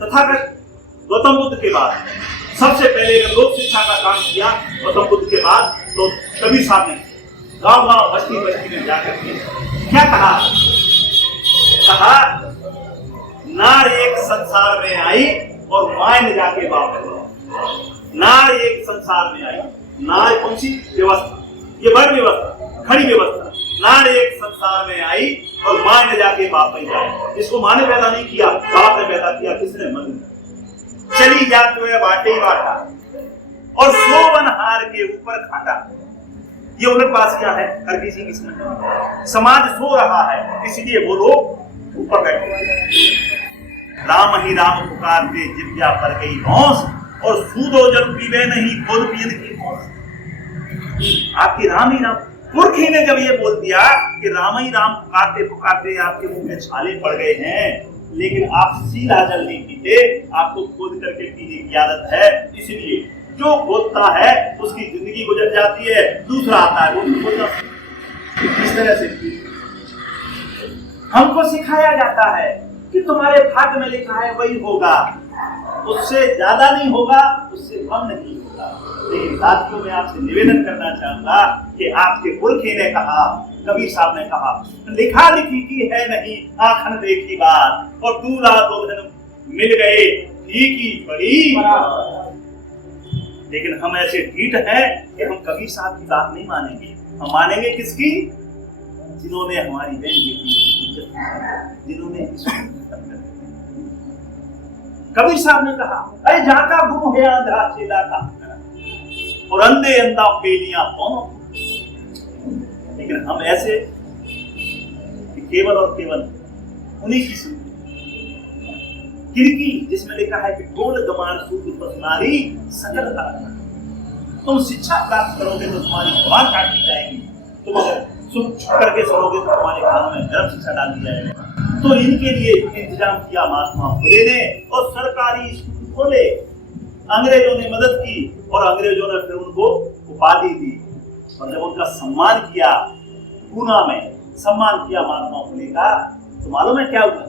तथागत गौतम बुद्ध के बाद सबसे पहले लोक शिक्षा का काम किया गौतम बुद्ध के बाद, तो कबीर साहब ने गांव-गांव, बस्ती-बस्ती में जाकर के क्या कहा? नार एक संसार में आई और मायने जाके वापस। नार एक संसार में आई, नार कौन सी व्यवस्था? ये वर्ग व्यवस्था, खड़ी व्यवस्था। नार एक संसार में आई और मायने जाके वापस जाए। इसको माँ ने पैदा नहीं किया, बाप ने पैदा किया। किसने? मन ने। चली जात हुए बाटे ही बाटा और सोवन हार के ऊपर खाटा। ये उलट बात क्या है? हर किसी की समझ। समाज सो रहा है, इसलिए वो लोग ऊपर बैठे। राम ही राम पुकारते जिव्या पर गई भौंस और सूदो जल पीवे नहीं खुद पीन की भौंस। आपकी राम ही राम पुरखी ने जब ये बोल दिया कि राम ही राम पुकारते पुकारते आपके मुंह में छाले पड़ गए हैं, लेकिन आप सीधा जल नहीं पीते, आपको खोद करके पीने की आदत है, इसलिए जो खोदता है उसकी जिंदगी गुजर जाती है, दूसरा आता है वो खोदना। इस तरह से हमको सिखाया जाता है कि तुम्हारे भाग्य में लिखा है वही होगा, उससे ज्यादा नहीं होगा, उससे कम नहीं होगा। लेकिन साथियों, मैं आपसे निवेदन करना चाहूंगा कि आपके पुरखे ने कहा, कबीर साहब ने कहा, लिखा लिखी की है नहीं आखन देखी बात, और दूल्हा दुल्हन मिल गए की बड़ी। लेकिन हम ऐसे ढीठ हैं कि हम कबीर साहब की बात नहीं मानेंगे। हम मानेंगे किसकी? जिन्होंने हमारी बहन बेटी की इज्जत की, जिन्होंने कबीर साहब ने कहा, अरे जाका गुरु है अंधा चेला का, और अंधे अंधा पेलियां दोनों। लेकिन हम ऐसे कि केवल और केवल उन्हीं की सुनते। खिड़की जिसमें लिखा है कि ढोल गमान सूत्र पसनारी सकल का। तुम शिक्षा प्राप्त करोगे तो तुम्हारी जुबान काटी जाएगी, तुम अगर सुन करके सुनोगे तो तुम्हारे कानों में गर्म शिक्षा डाल दी जाएगी। तो इनके लिए इंतजाम किया महात्मा फुले ने, और सरकारी स्कूल खोले। अंग्रेजों ने मदद की और अंग्रेजों ने फिर उनको उपाधि दी, और जब उनका सम्मान किया, पूना में सम्मान किया महात्मा फुले का, तो मालूम है क्या हुआ?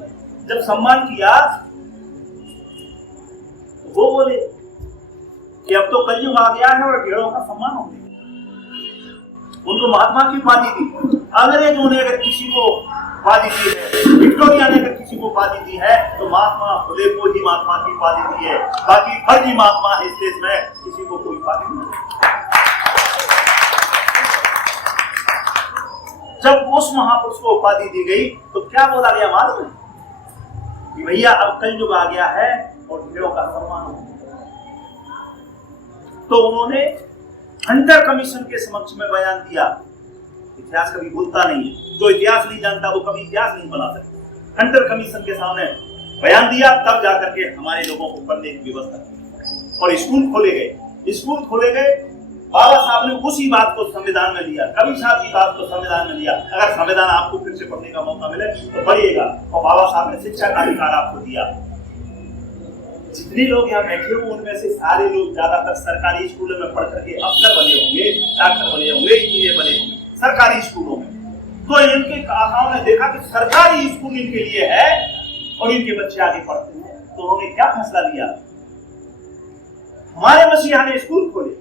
जब सम्मान किया तो वो बोले कि अब तो कलयुग आ गया है और भेड़ों का सम्मान हो गया। उनको महात्मा की उपाधि दी। अंग्रेजों ने अगर किसी को उपाधि दी है, विक्टोरिया ने अगर किसी को उपाधि दी है, तो महात्मा फुले को ही महात्मा की उपाधि दी है। बाकी फर्जी महात्मा इस देश में किसी को कोई उपाधि नहीं। जब उस महापुरुष को उपाधि दी गई तो क्या बोला गया मालूम है? कि भैया अब कलयुग आ गया है और भेड़ों का सम्मान हो गया। तो उन्होंने हंटर कमीशन के समक्ष में बयान दिया। इतिहास कभी भूलता नहीं है, जो इतिहास नहीं जानता वो कभी इतिहास नहीं बना सकता। हंटर कमीशन के सामने बयान दिया, तब जाकर के हमारे लोगों को पढ़ने की व्यवस्था की और स्कूल खोले गए। स्कूल खोले गए, बाबा साहब ने उसी बात को संविधान में लिया, कबीर साहब की बात को संविधान में लिया। अगर संविधान आपको फिर से पढ़ने का मौका मिले तो पढ़िएगा। और बाबा साहब ने शिक्षा का अधिकार आपको दिया। जितने लोग यहाँ बैठे हुए उनमें से सारे लोग ज्यादातर सरकारी स्कूलों में पढ़ करके अफसर बने होंगे, डॉक्टर बने होंगे, इंजीनियर बने होंगे सरकारी स्कूलों में। तो इनके काकाओं ने देखा कि सरकारी स्कूल इनके लिए है और इनके बच्चे आगे पढ़ते हैं, तो उन्होंने क्या फैसला लिया? हमारे मसीहा ने स्कूल खोले,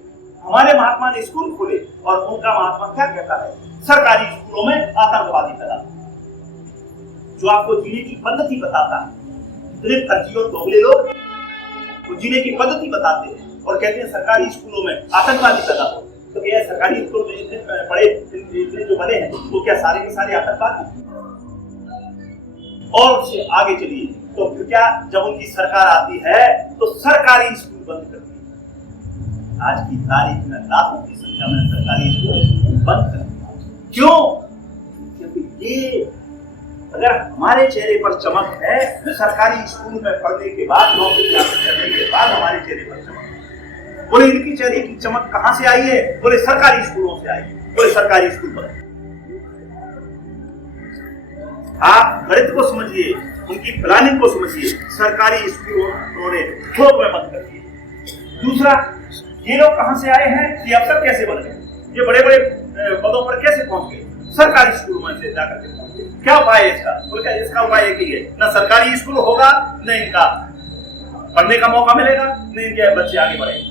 हमारे महात्मा ने स्कूल खोले, और उनका महात्मा क्या कहता है? सरकारी स्कूलों में आतंकवादी पैदा, जो आपको जीने की पद्धति बताता है। इतने फर्जी और दोगले लोग वो जीने की पद्धति बताते हैं और कहते हैं सरकारी स्कूलों में आतंकवादी पैदा हो। तो क्या सरकारी स्कूल में इतने बड़े इतने जो बने हैं वो क्या सारे के सारे आतंकवादी? और उससे आगे चलिए तो फिर क्या, जब उनकी सरकार आती है तो सरकारी स्कूल बंद करती है। आज की तारीख में लाखों की संख्या में सरकारी स्कूल बंद करती है। क्यों? क्योंकि ये अगर हमारे चेहरे पर चमक है, सरकारी स्कूल में पढ़ने के बाद, नौकरी हासिल करने के बाद हमारे चेहरे पर चमक है। बोले इनकी चेहरे की चमक कहां से आई है? बोले सरकारी स्कूलों से आई। बोले सरकारी स्कूल पर आप गणित को समझिए, उनकी प्लानिंग को समझिए। सरकारी स्कूल उन्होंने थोक में बंद कर दिए। दूसरा, ये लोग कहां से आए हैं? ये अफसर कैसे बन गए? ये बड़े बड़े पदों पर कैसे पहुंच गए? सरकारी स्कूलों में से जाकर के पहुंच गए। क्या उपाय है इसका? बोले इसका उपाय एक ही है, न सरकारी स्कूल होगा न इनका पढ़ने का मौका मिलेगा, नहीं इनके बच्चे आगे बढ़ेंगे।